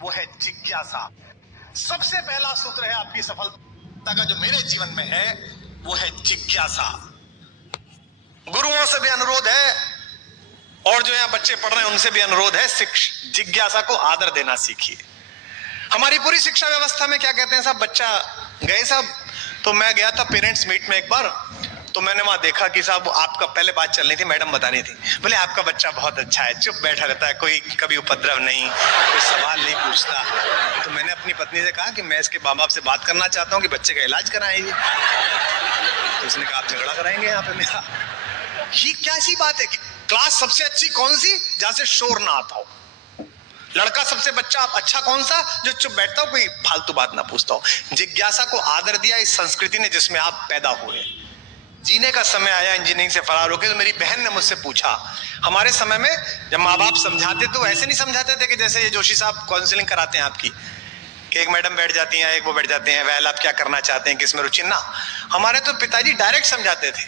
वो है जिज्ञासा। सबसे पहला सूत्र है आपकी सफलता का जो मेरे जीवन में है वो है जिज्ञासा। गुरुओं से भी अनुरोध है और जो यहाँ बच्चे पढ़ रहे हैं उनसे भी अनुरोध है, जिज्ञासा को आदर देना सीखिए। हमारी पूरी शिक्षा व्यवस्था में क्या कहते हैं साहब, बच्चा गए साहब, तो मैं गया था पेरेंट्स मीट में एक बार, तो मैंने वहां देखा कि साहब आपका पहले बात चल रही थी, मैडम बतानी थी, बोले आपका बच्चा बहुत अच्छा है, चुप बैठा रहता है, कोई कभी उपद्रव नहीं, कोई सवाल नहीं पूछता। तो मैंने अपनी पत्नी से कहा कि मैं इसके माँ बाप से बात करना चाहता हूँ कि बच्चे का इलाज कराएंगे। तो उसने कहा आप झगड़ा कराएंगे यहाँ पे मेरा। ये क्या सी बात है कि क्लास सबसे अच्छी कौन सी, जहां से शोर ना आता हो। लड़का सबसे बच्चा अच्छा कौन सा, जो चुप बैठता हो, कोई फालतू बात ना पूछता हो। जिज्ञासा को आदर दिया इस संस्कृति ने जिसमें आप पैदा हुए। जीने का समय आया इंजीनियरिंग से फरार होकर, तो मेरी बहन ने मुझसे पूछा, हमारे समय में जब माँ बाप समझाते तो ऐसे नहीं समझाते थे कि जैसे ये जोशी साहब काउंसलिंग कराते हैं आपकी, कि एक मैडम बैठ जाती हैं, एक वो बैठ जाते हैं, वह आप क्या करना चाहते हैं, किसमें रुचि ना। हमारे तो पिताजी डायरेक्ट समझाते थे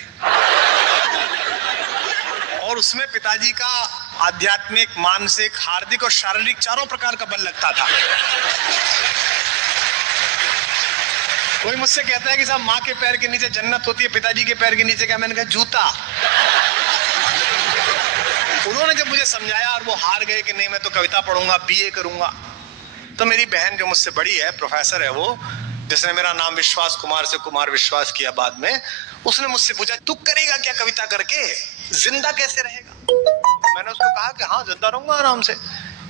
और उसमें पिताजी का आध्यात्मिक, मानसिक, हार्दिक और शारीरिक चारों प्रकार का बल लगता था। कोई मुझसे कहता है कि साहब माँ के पैर के नीचे जन्नत होती है, पिताजी के पैर के नीचे क्या, मैंने कहा जूता। उन्होंने जब मुझे समझाया और वो हार गए कि नहीं मैं तो कविता पढ़ूंगा, बीए करूंगा, तो मेरी बहन जो मुझसे बड़ी है, प्रोफेसर है वो, जिसने मेरा नाम विश्वास कुमार से कुमार विश्वास किया बाद में, उसने मुझसे पूछा तू करेगा क्या कविता करके, जिंदा कैसे रहेगा। तो मैंने उसको कहा कि हाँ जिंदा रहूंगा आराम से,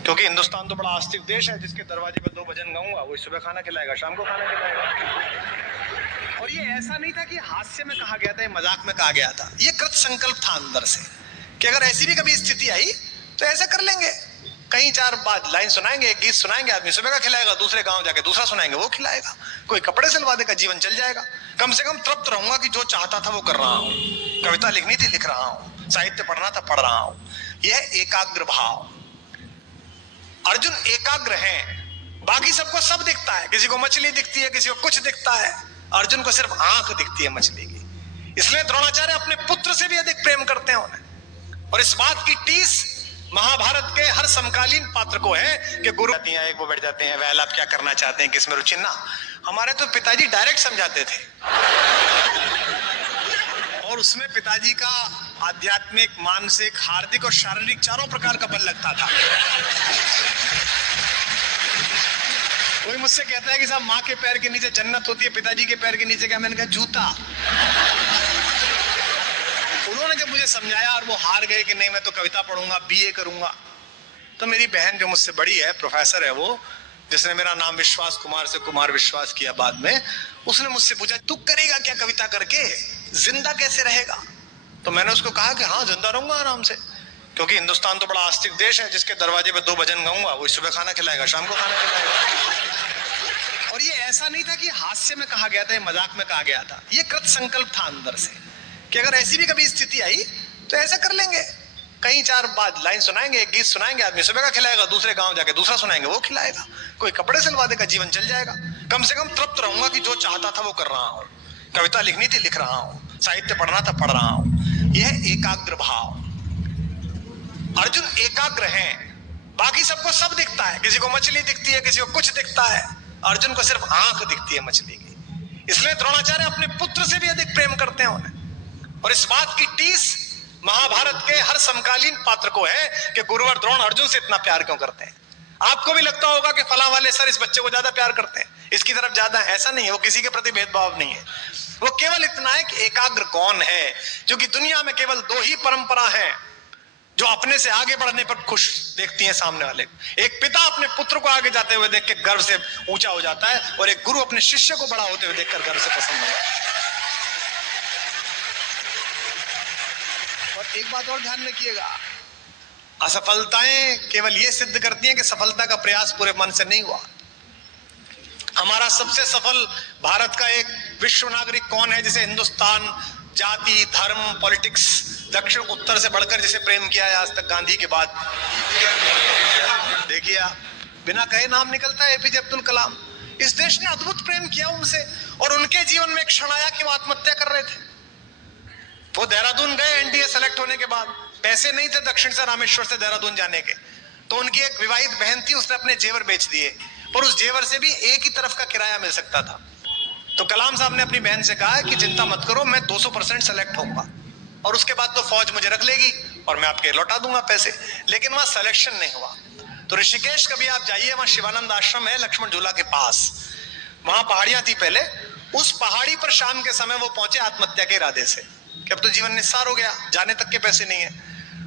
क्योंकि हिंदुस्तान तो बड़ा आस्तिक देश है, जिसके दरवाजे पे 2 भजन गाऊंगा वही सुबह खाना खिलाएगा, शाम को खाना खिलाएगा। और ये ऐसा नहीं था कि हास्य में कहा गया था, मजाक में कहा गया था, ये कृत संकल्प था अंदर से कि अगर ऐसी भी कभी स्थिति आई तो ऐसा कर लेंगे। कहीं 4 बात लाइन सुनाएंगे, एक गीत सुनाएंगे, आदमी सुबह का खिलाएगा, दूसरे गांव जाके दूसरा सुनाएंगे, वो खिलाएगा, कोई कपड़े सिलवा देगा, जीवन चल जाएगा। कम से कम तृप्त रहूंगा कि जो चाहता था वो कर रहा हूँ, कविता लिखनी थी लिख रहा हूँ, साहित्य पढ़ना था पढ़ रहा हूँ। यह एकाग्र भाव। अर्जुन एकाग्र हैं, बाकी सबको सब दिखता है, किसी को मछली दिखती है, किसी को कुछ दिखता है, अर्जुन को सिर्फ आंख दिखती है मछली की। इसलिए द्रोणाचार्य अपने पुत्र से भी अधिक प्रेम करते हैं उन्हें, और इस बात की टीस महाभारत के हर समकालीन पात्र को है कि गुरु एक वो बैठ जाते हैं, वह आप क्या करना चाहते हैं, किसमें रुचि ना। हमारे तो पिताजी डायरेक्ट समझाते थे और उसमें पिताजी का आध्यात्मिक, मानसिक, हार्दिक और शारीरिक चारों प्रकार का बल लगता था। कोई मुझसे कहता है कि साहब माँ के पैर के नीचे जन्नत होती है, पिताजी के पैर के नीचे क्या, मैंने कहा जूता। उन्होंने जब मुझे समझाया और वो हार गए कि नहीं मैं तो कविता पढ़ूंगा, बीए करूंगा, तो मेरी बहन जो मुझसे बड़ी है, प्रोफेसर है वो, जिसने मेरा नाम विश्वास कुमार से कुमार विश्वास किया बाद में, उसने मुझसे पूछा तू करेगा क्या कविता करके, जिंदा कैसे रहेगा। तो मैंने उसको कहा कि हाँ जिंदा रहूंगा आराम से, क्योंकि हिंदुस्तान तो बड़ा आस्तिक देश है, जिसके दरवाजे पे 2 भजन गाऊंगा वही सुबह खाना खिलाएगा, शाम को खाना खिलाएगा। और ये ऐसा नहीं था कि हास्य में कहा गया था, मजाक में कहा गया था, ये कृत संकल्प था अंदर से कि अगर ऐसी भी कभी स्थिति आई तो ऐसा कर लेंगे। कहीं 4 बात लाइन सुनाएंगे, एक गीत सुनाएंगे, आदमी सुबह का खिलाएगा, दूसरे गांव जाके दूसरा सुनाएंगे, वो खिलाएगा, कोई कपड़े सिलवा देगा, जीवन चल जाएगा। कम से कम तृप्त रहूंगा कि जो चाहता था वो कर रहा हूँ, कविता लिखनी थी लिख रहा हूँ, साहित्य पढ़ना था पढ़ रहा हूँ। यह एकाग्र भाव। अर्जुन एकाग्र हैं, बाकी सबको सब दिखता है, किसी को मछली दिखती है, किसी को कुछ दिखता है, अर्जुन को सिर्फ आंख दिखती है मछली की। इसलिए द्रोणाचार्य अपने पुत्र से भी अधिक प्रेम करते हैं उन्हें, और इस बात की टीस महाभारत के हर समकालीन पात्र को है कि गुरुवर द्रोण अर्जुन से इतना प्यार क्यों करते हैं। आपको भी लगता होगा कि फला वाले सर इस बच्चे को ज्यादा प्यार करते हैं, इसकी तरफ ज्यादा, ऐसा नहीं है, वो किसी के प्रति भेदभाव नहीं है। वो केवल इतना है कि एकाग्र कौन है, क्योंकि दुनिया में केवल 2 ही परंपरा है जो अपने से आगे बढ़ने पर खुश देखती है सामने वाले को। एक पिता अपने पुत्र को आगे जाते हुए देख के गर्व से ऊंचा हो जाता है, और एक गुरु अपने शिष्य को बड़ा होते हुए देखकर गर्व से प्रसन्न हो जाता है। और एक बात और ध्यान रखिएगा, असफलताएं केवल ये सिद्ध करती हैं कि सफलता का प्रयास पूरे मन से नहीं हुआ। हमारा सबसे सफल भारत का एक विश्व नागरिक कौन है जिसे हिंदुस्तान जाति, धर्म, पॉलिटिक्स, दक्षिण उत्तर से बढ़कर जिसे प्रेम किया है आज तक गांधी के बाद? देखिए आप, बिना कहे नाम निकलता है एपीजे अब्दुल कलाम। इस देश ने अद्भुत प्रेम किया उनसे, और उनके जीवन में एक क्षण आया कि वो आत्महत्या कर रहे थे। वो देहरादून गए एनडीए सेलेक्ट होने के बाद, पैसे नहीं थे दक्षिण से रामेश्वर से देहरादून जाने के, तो उनकी एक विवाहित बहन थी, उसने अपने जेवर बेच दिए, पर उस जेवर से भी एक ही तरफ का किराया मिल सकता था। तो कलाम साहब ने अपनी बहन से कहा कि चिंता मत करो, मैं 200% सेलेक्ट होऊंगा और उसके बाद तो फौज मुझे रख लेगी और मैं आपके लौटा दूंगा पैसे। लेकिन वहां सिलेक्शन नहीं हुआ। तो ऋषिकेश कभी आप जाइए, वहां शिवानंद आश्रम है लक्ष्मण झूला के पास, वहां पहाड़ियां थी पहले। उस पहाड़ी पर शाम के समय वो पहुंचे आत्महत्या के इरादे से कि अब तो जीवन निस्सार हो गया, जाने तक के पैसे नहीं है।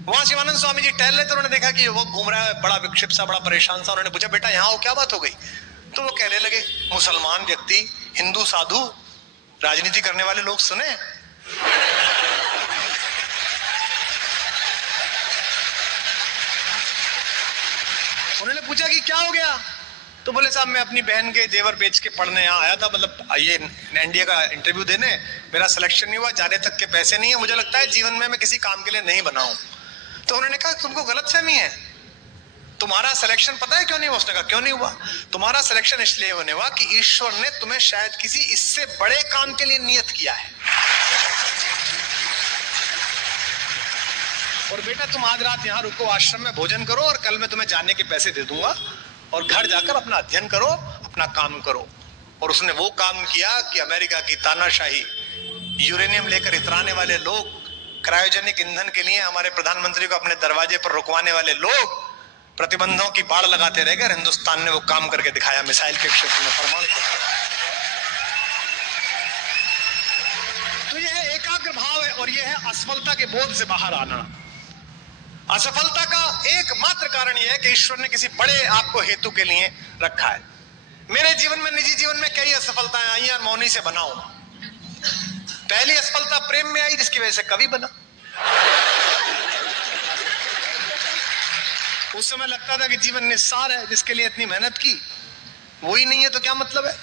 वहां शिवानंद स्वामी जी टहल रहे थे, उन्होंने देखा कि वो घूम रहा है बड़ा विक्षिप्त सा, बड़ा परेशान सा। उन्होंने पूछा, बेटा यहाँ हो, क्या बात हो गई? तो वो कहने लगे, मुसलमान व्यक्ति, हिंदू साधु, राजनीति करने वाले लोग सुने। उन्होंने पूछा कि क्या हो गया? तो बोले, साहब मैं अपनी बहन के जेवर बेच के पढ़ने यहाँ आया था, मतलब ये एनडीए का इंटरव्यू देने, मेरा सिलेक्शन नहीं हुआ, जाने तक के पैसे नहीं है, मुझे लगता है जीवन में मैं किसी काम के लिए नहीं बना हूं। तो उन्होंने कहा, तुमको गलतफहमी है, तुम्हारा सिलेक्शन पता है क्यों नहीं हुआ? उसने कहा, क्यों नहीं हुआ? तुम्हारा सिलेक्शन इसलिए होने हुआ कि ईश्वर ने तुम्हें शायद किसी इससे बड़े काम के लिए नियत किया है। और बेटा तुम आज रात यहाँ रुको, आश्रम में भोजन करो और कल मैं तुम्हें जाने के पैसे दे दूंगा और घर जाकर अपना अध्ययन करो, अपना काम करो। और उसने वो काम किया कि अमेरिका की तानाशाही, यूरेनियम लेकर इतराने वाले लोग, क्रायोजेनिक ईंधन के लिए हमारे प्रधानमंत्री को अपने दरवाजे पर रुकवाने वाले लोग, प्रतिबंधों की बाढ़ लगाते रह गए। हिंदुस्तान ने वो काम करके दिखाया, मिसाइल के क्षेत्र में, परमाणु क्षेत्र। तो यह है एकाग्र भाव है और यह है असफलता के बोध से बाहर आना। असफलता का एकमात्र कारण यह है कि ईश्वर ने किसी बड़े आपको हेतु के लिए रखा है। मेरे जीवन में, निजी जीवन में कई असफलताएं आई और मौनी से बना हूं। पहली असफलता प्रेम में आई, जिसकी वजह से कवि बना। उस समय लगता था कि जीवन निस्सार है, जिसके लिए इतनी मेहनत की वो ही नहीं है तो क्या मतलब है।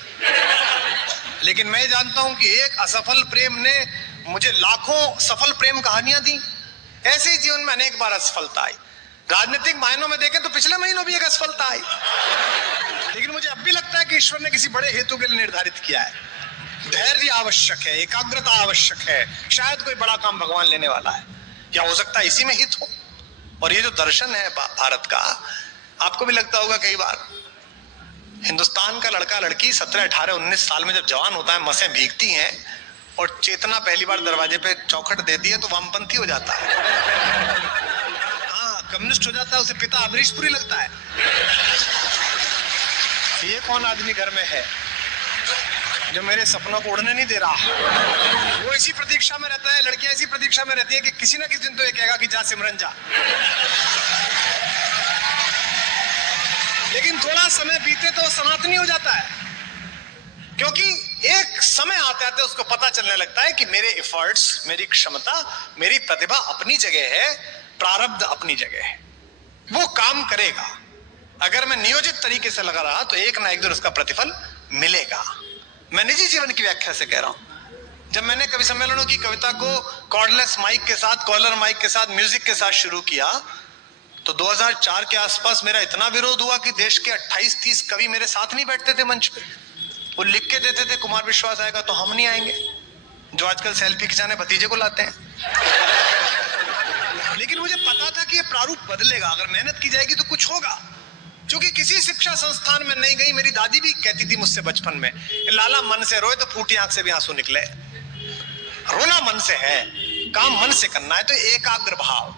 लेकिन मैं जानता हूं कि एक असफल प्रेम ने मुझे लाखों सफल प्रेम कहानियां दी। ऐसे ही जीवन में अनेक बार असफलता आई। राजनीतिक मायनों में देखें तो पिछले महीनों भी एक असफलता आई, लेकिन मुझे अब भी लगता है कि ईश्वर ने किसी बड़े हेतु के लिए निर्धारित किया है। धैर्य आवश्यक है, एकाग्रता आवश्यक है, शायद कोई बड़ा काम भगवान लेने वाला है, या हो सकता है इसी में हित हो। और ये जो दर्शन है भारत का, आपको भी लगता होगा कई बार, हिंदुस्तान का लड़का लड़की 17, 18, 19 साल में जब जवान होता है, मसें भीगती हैं और चेतना पहली बार दरवाजे पे चौखट देती है तो वामपंथी हो जाता है, हाँ कम्युनिस्ट हो जाता है, उसे पिता अमरीशपुरी लगता है। ये कौन आदमी घर में है जो मेरे सपनों को उड़ने नहीं दे रहा? वो इसी प्रतीक्षा में रहता है, लड़कियां इसी प्रतीक्षा में रहती है कि किसी ना किसी दिन तो ये कहेगा कि जा सिमरन जा। लेकिन थोड़ा समय बीते तो सनातनी हो जाता है, क्योंकि एक समय आते आते उसको पता चलने लगता है कि मेरे एफर्ट्स, मेरी क्षमता, मेरी प्रतिभा अपनी जगह है, प्रारब्ध अपनी जगह है, वो काम करेगा। अगर मैं नियोजित तरीके से लगा रहा तो एक ना एक दिन उसका प्रतिफल मिलेगा। मैं निजी जीवन की व्याख्या से कह रहा हूं। जब मैंने कवि सम्मेलनों की कविता को कॉर्डलेस माइक के साथ, कॉलर माइक के साथ, म्यूजिक के साथ शुरू किया तो 2004 के आसपास मेरा इतना विरोध हुआ कि देश के 28-30 कवि मेरे साथ नहीं बैठते थे मंच पे। वो लिख के देते थे, कुमार विश्वास आएगा तो हम नहीं आएंगे, जो आजकल सेल्फी खिंचाने भतीजे को लाते हैं। लेकिन मुझे पता था कि ये प्रारूप बदलेगा, अगर मेहनत की जाएगी तो कुछ होगा। क्योंकि किसी शिक्षा संस्थान में नहीं गई, मेरी दादी भी कहती थी मुझसे बचपन में, लाला मन से रोए तो फूटी आंख से भी आंसू निकले। रोना मन से है, काम मन से करना है। तो एकाग्र भाव,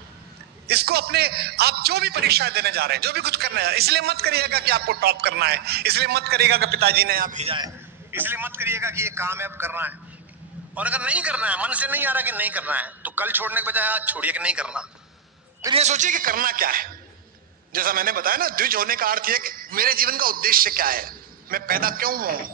इसको अपने, आप जो भी परीक्षाएं देने जा रहे हैं, जो भी कुछ करने जा रहे हैं, इसलिए मत करिएगा कि आपको टॉप करना है, इसलिए मत करिएगा कि पिताजी ने आप भेजा है, इसलिए मत करिएगा कि ये काम है अब करना है। और अगर नहीं करना है, मन से नहीं आ रहा कि नहीं करना है, तो कल छोड़ने के बजाय आज छोड़िए कि नहीं करना। फिर ये सोचिए कि करना क्या है। जैसा मैंने बताया ना, द्विज होने का अर्थ है कि मेरे जीवन का उद्देश्य क्या है, मैं पैदा क्यों हुआ हूं।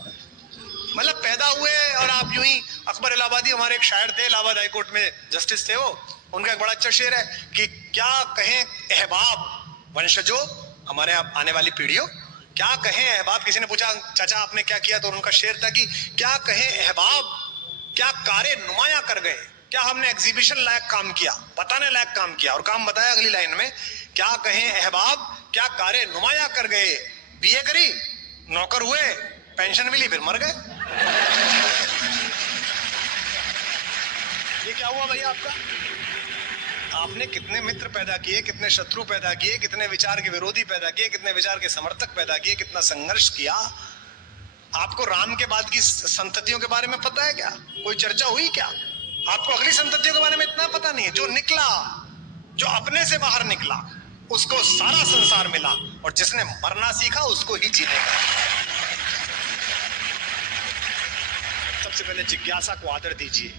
मतलब पैदा हुए और आप यूं ही, अकबर इलाहाबादी हमारे एक शायर थे, इलाहाबाद हाईकोर्ट में जस्टिस थे वो, उनका एक बड़ा अच्छा शेर है कि क्या कहें अहबाब वंशजों, हमारे आने वाली पीढ़ियों, क्या कहें अहबाब। किसी ने पूछा, चाचा आपने क्या किया, तो उनका शेर था कि क्या कहें अहबाब, क्या कारे नुमाया कर गए, क्या हमने एग्जीबिशन लायक काम किया, बताने लायक काम किया। और काम बताया अगली लाइन में, क्या कहें अहबाब, क्या कारे नुमाया कर गए, बीए करी, नौकर हुए, पेंशन मिली, फिर मर गए। ये क्या हुआ भाई आपका? आपने कितने मित्र पैदा किए, कितने शत्रु पैदा किए, कितने विचार के विरोधी पैदा किए, कितने विचार के समर्थक पैदा किए, कितना संघर्ष किया। आपको राम के बाद की संततियों के बारे में पता है क्या? कोई चर्चा हुई क्या? आपको अगली संततियों के बारे में इतना पता नहीं है। जो निकला, जो अपने से बाहर निकला, उसको सारा संसार मिला, और जिसने मरना सीखा उसको ही जीने का। सबसे पहले जिज्ञासा को आदर दीजिए।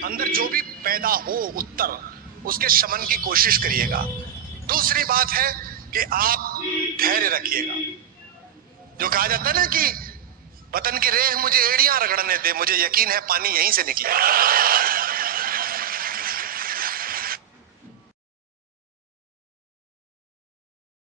अंदर जो भी पैदा हो उत्तर, उसके शमन की कोशिश करिएगा। दूसरी बात है कि आप धैर्य रखिएगा। जो कहा जाता है ना कि वतन की रेह मुझे एड़ियां रगड़ने दे, मुझे यकीन है पानी यहीं से निकलेगा।